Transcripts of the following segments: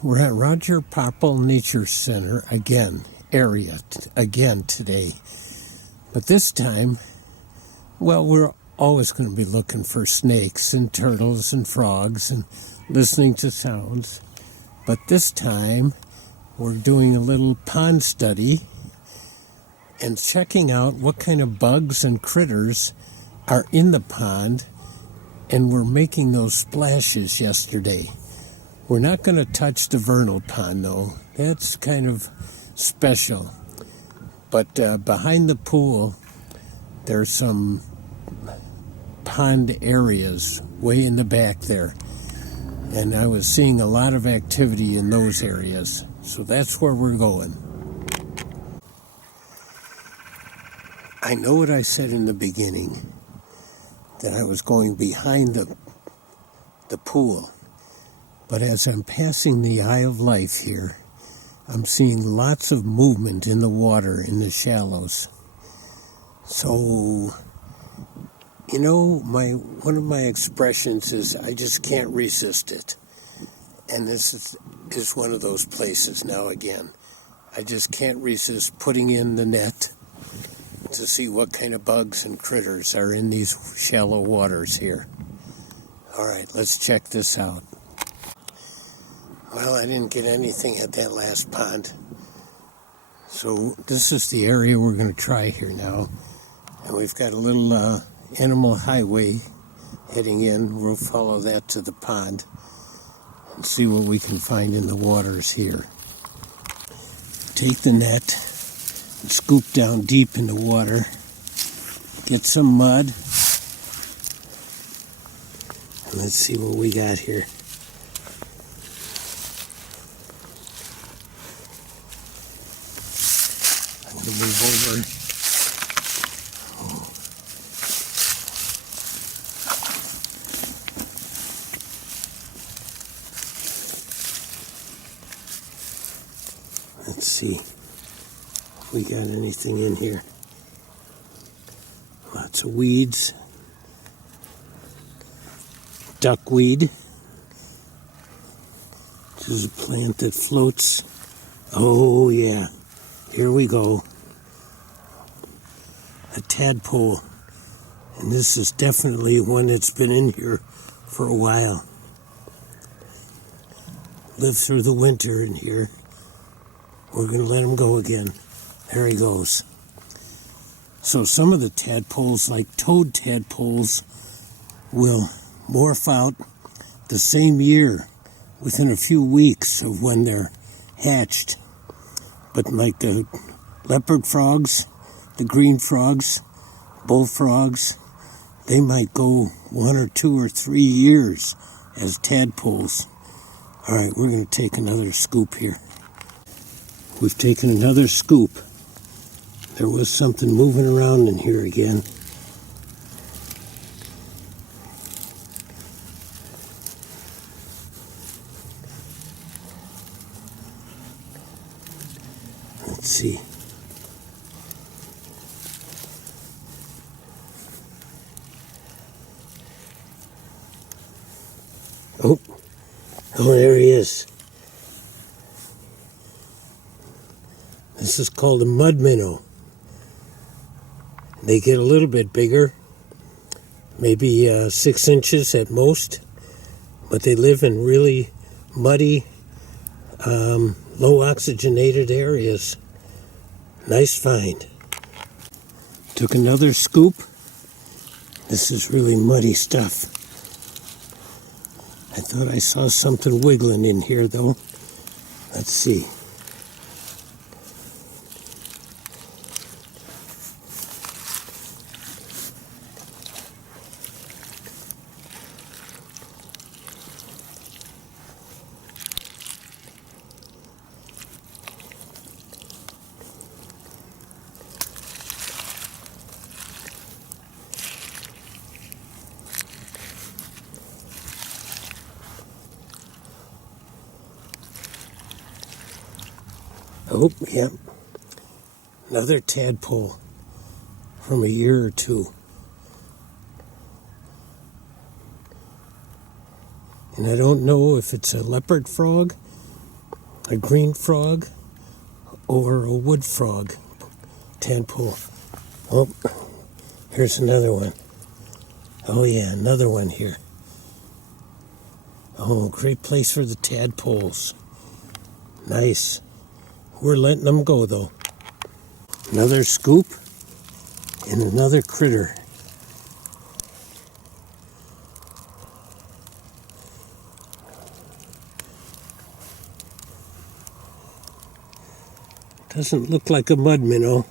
We're at Roger Popple Nature Center again today. But this time, well, we're always going to be looking for snakes and turtles and frogs and listening to sounds. But this time, we're doing a little pond study and checking out what kind of bugs and critters are in the pond, and we're making those splashes yesterday. We're not going to touch the vernal pond, though. That's kind of special. But behind the pool, there's some pond areas way in the back there. And I was seeing a lot of activity in those areas. So that's where we're going. I know what I said in the beginning, that I was going behind the pool. But as I'm passing the Eye of Life here, I'm seeing lots of movement in the water in the shallows. So, you know, one of my expressions is I just can't resist it. And this is one of those places now again. I just can't resist putting in the net to see what kind of bugs and critters are in these shallow waters here. All right, let's check this out. Well, I didn't get anything at that last pond. So this is the area we're going to try here now. And we've got a little animal highway heading in. We'll follow that to the pond and see what we can find in the waters here. Take the net and scoop down deep in the water. Get some mud. And let's see what we got here. Move over. Oh. Let's see if we got anything in here. Lots of weeds. Duckweed. This is a plant that floats. Oh yeah, here we go. A tadpole, and this is definitely one that's been in here for a while. Lived through the winter in here. We're going to let him go again. There he goes. So some of the tadpoles, like toad tadpoles, will morph out the same year within a few weeks of when they're hatched. But like the leopard frogs, the green frogs, bullfrogs, they might go 1 or 2 or 3 years as tadpoles. All right, we're going to take another scoop here. We've taken another scoop. There was something moving around in here again. Let's see. Oh, there he is. This is called a mud minnow. They get a little bit bigger, maybe 6 inches at most, but they live in really muddy, low oxygenated areas. Nice find. Took another scoop. This is really muddy stuff. I thought I saw something wiggling in here, though. Let's see. Oh, yep. Another tadpole from a year or two. And I don't know if it's a leopard frog a green frog or a wood frog tadpole. Oh, here's another one. Oh yeah, another one here. Oh, great place for the tadpoles. Nice. We're letting them go though. Another scoop and another critter. Doesn't look like a mud minnow.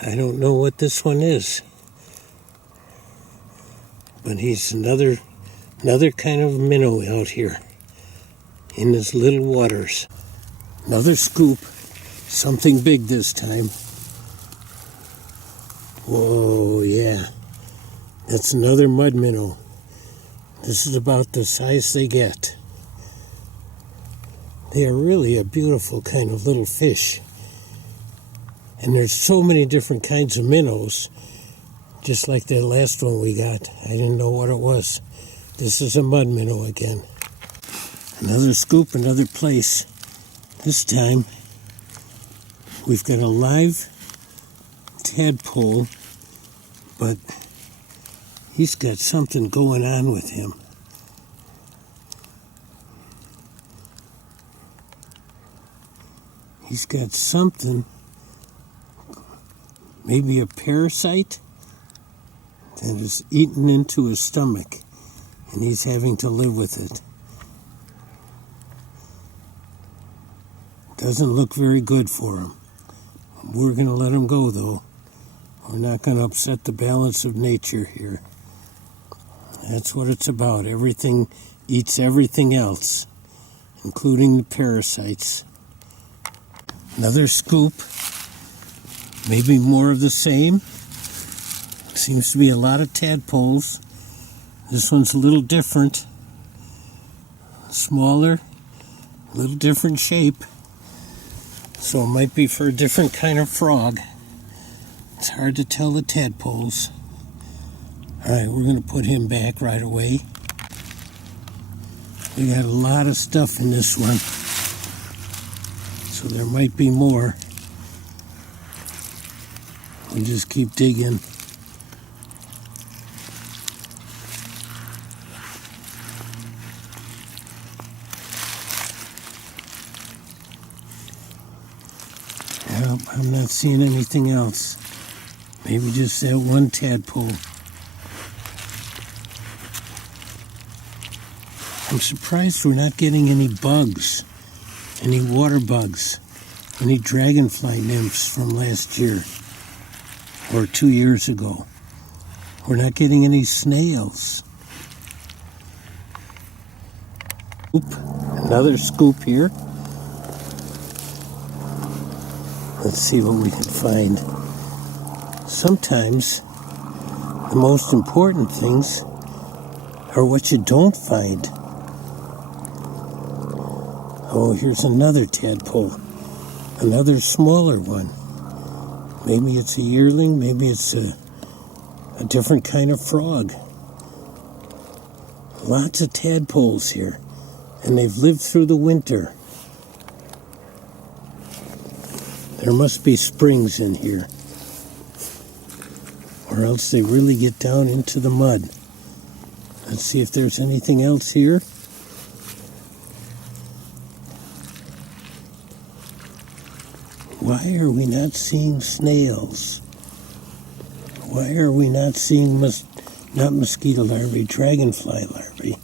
I don't know what this one is, but he's another kind of minnow out here in his little waters. Another scoop, something big this time. Whoa, yeah, that's another mud minnow. This is about the size they get. They are really a beautiful kind of little fish. And there's so many different kinds of minnows, just like that last one we got. I didn't know what it was. This is a mud minnow again. Another scoop, another place. This time, we've got a live tadpole, but he's got something going on with him. He's got something, maybe a parasite that is eaten into his stomach, and he's having to live with it. Doesn't look very good for him. We're going to let him go, though. We're not going to upset the balance of nature here. That's what it's about. Everything eats everything else, including the parasites. Another scoop. Maybe more of the same. Seems to be a lot of tadpoles. This one's a little different. Smaller, a little different shape. So it might be for a different kind of frog. It's hard to tell the tadpoles. Alright, we're going to put him back right away. We got a lot of stuff in this one. So there might be more. We just keep digging. Yep, I'm not seeing anything else. Maybe just that one tadpole. I'm surprised we're not getting any bugs, any water bugs, any dragonfly nymphs from last year or 2 years ago. We're not getting any snails. Oop, another scoop here. Let's see what we can find. Sometimes the most important things are what you don't find. Oh, here's another tadpole. Another smaller one. Maybe it's a yearling, maybe it's a different kind of frog. Lots of tadpoles here, and they've lived through the winter. There must be springs in here, or else they really get down into the mud. Let's see if there's anything else here. Why are we not seeing snails? Why are we not seeing, not mosquito larvae, dragonfly larvae?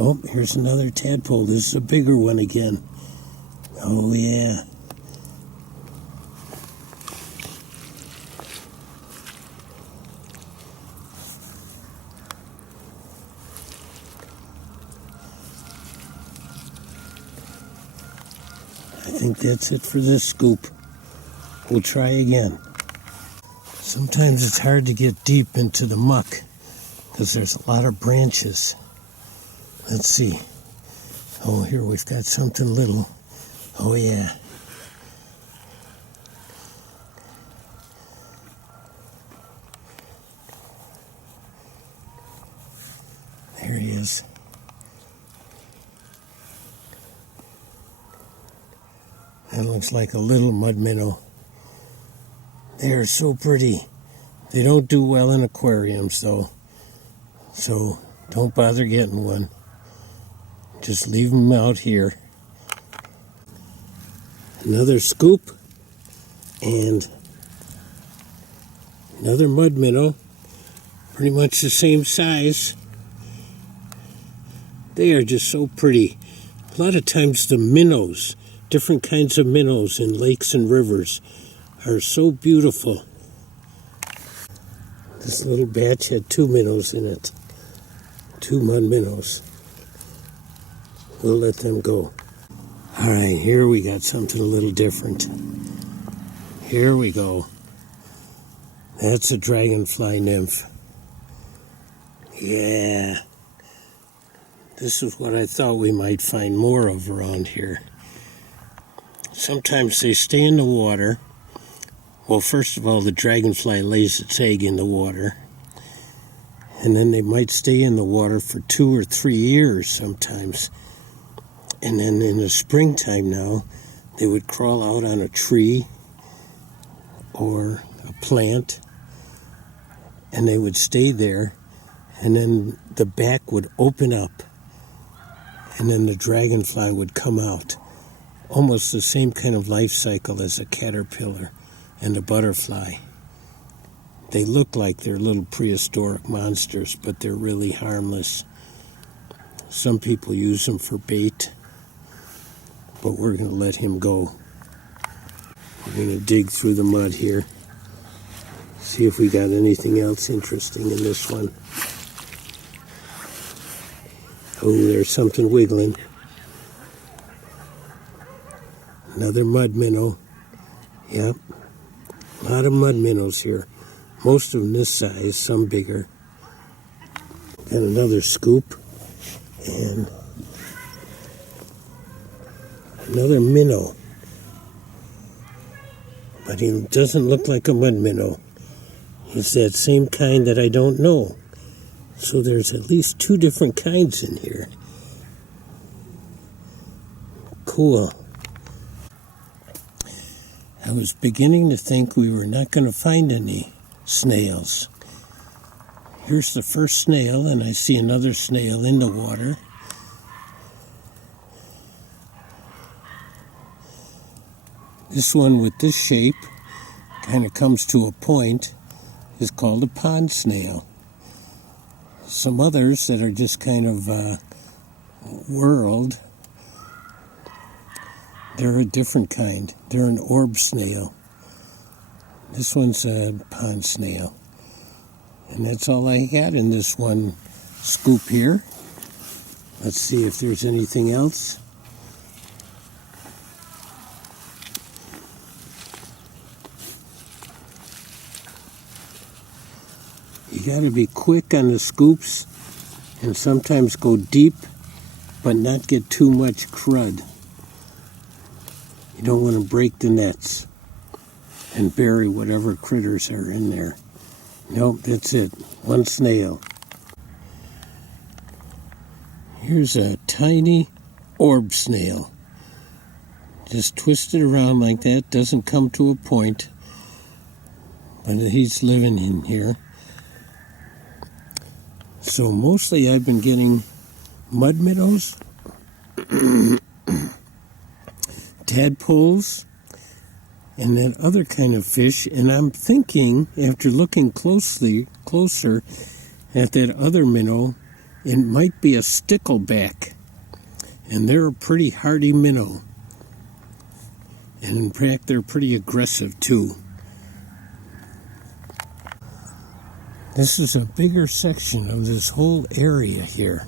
Oh, here's another tadpole. This is a bigger one again. Oh, yeah. I think that's it for this scoop. We'll try again. Sometimes it's hard to get deep into the muck because there's a lot of branches. Let's see. Oh, here we've got something little. Oh, yeah. There he is. That looks like a little mud minnow. They are so pretty. They don't do well in aquariums, though. So don't bother getting one. Just leave them out here. Another scoop and another mud minnow. Pretty much the same size. They are just so pretty. A lot of times the minnows, different kinds of minnows in lakes and rivers, are so beautiful. This little batch had 2 minnows in it. 2 mud minnows. We'll let them go. All right, here we got something a little different. Here we go. That's a dragonfly nymph. Yeah. This is what I thought we might find more of around here. Sometimes they stay in the water. Well, first of all, the dragonfly lays its egg in the water. And then they might stay in the water for 2 or 3 years sometimes. And then in the springtime now, they would crawl out on a tree or a plant, and they would stay there, and then the back would open up, and then the dragonfly would come out. Almost the same kind of life cycle as a caterpillar and a butterfly. They look like they're little prehistoric monsters, but they're really harmless. Some people use them for bait, but we're going to let him go. We're going to dig through the mud here. See if we got anything else interesting in this one. Oh, there's something wiggling. Another mud minnow. Yep. A lot of mud minnows here. Most of them this size, some bigger. Got another scoop. And another minnow. But he doesn't look like a mud minnow. He's that same kind that I don't know. So there's at least 2 different kinds in here. Cool. I was beginning to think we were not going to find any snails. Here's the first snail, and I see another snail in the water. This one with this shape, kind of comes to a point, is called a pond snail. Some others that are just kind of whirled, they're a different kind. They're an orb snail. This one's a pond snail. And that's all I got in this one scoop here. Let's see if there's anything else. You got to be quick on the scoops and sometimes go deep, but not get too much crud. You don't want to break the nets and bury whatever critters are in there. Nope, that's it. One snail. Here's a tiny orb snail. Just twist it around like that. Doesn't come to a point. But he's living in here. So mostly I've been getting mud minnows, tadpoles, and that other kind of fish. And I'm thinking, after looking closer at that other minnow, it might be a stickleback. And they're a pretty hardy minnow. And in fact, they're pretty aggressive too. This is a bigger section of this whole area here.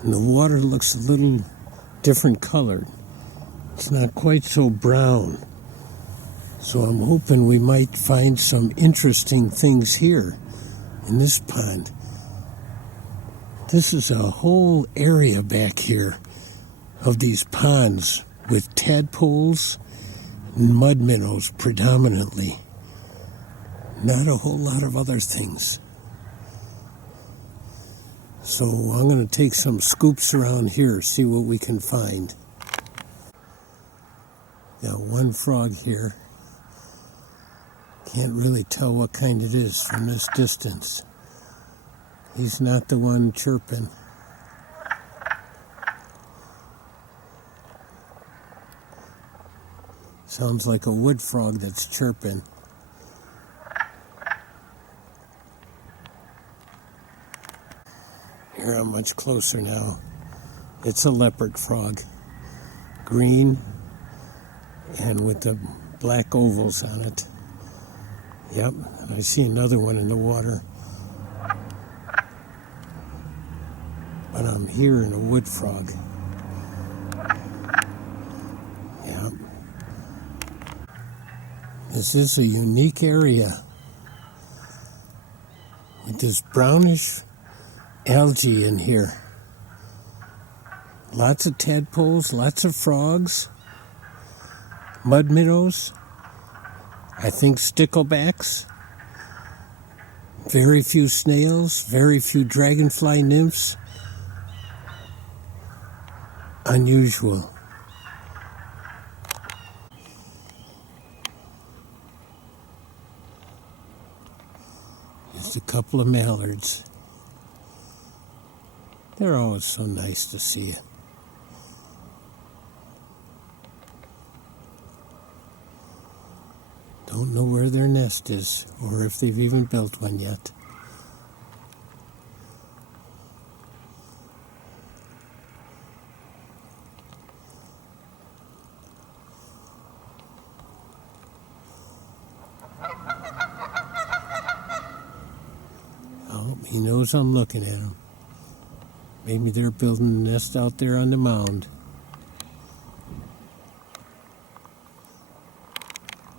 And the water looks a little different colored. It's not quite so brown. So I'm hoping we might find some interesting things here in this pond. This is a whole area back here of these ponds with tadpoles and mud minnows predominantly. Not a whole lot of other things. So I'm going to take some scoops around here, see what we can find. Got one frog here. Can't really tell what kind it is from this distance. He's not the one chirping. Sounds like a wood frog that's chirping. Here I'm much closer now. It's a leopard frog. Green and with the black ovals on it. Yep, and I see another one in the water. But I'm hearing a wood frog. Yep. This is a unique area with this brownish algae in here. Lots of tadpoles, lots of frogs, mud minnows, I think sticklebacks, very few snails, very few dragonfly nymphs. Unusual. Just a couple of mallards. They're always so nice to see you. Don't know where their nest is, or if they've even built one yet. Oh, he knows I'm looking at him. Maybe they're building a nest out there on the mound.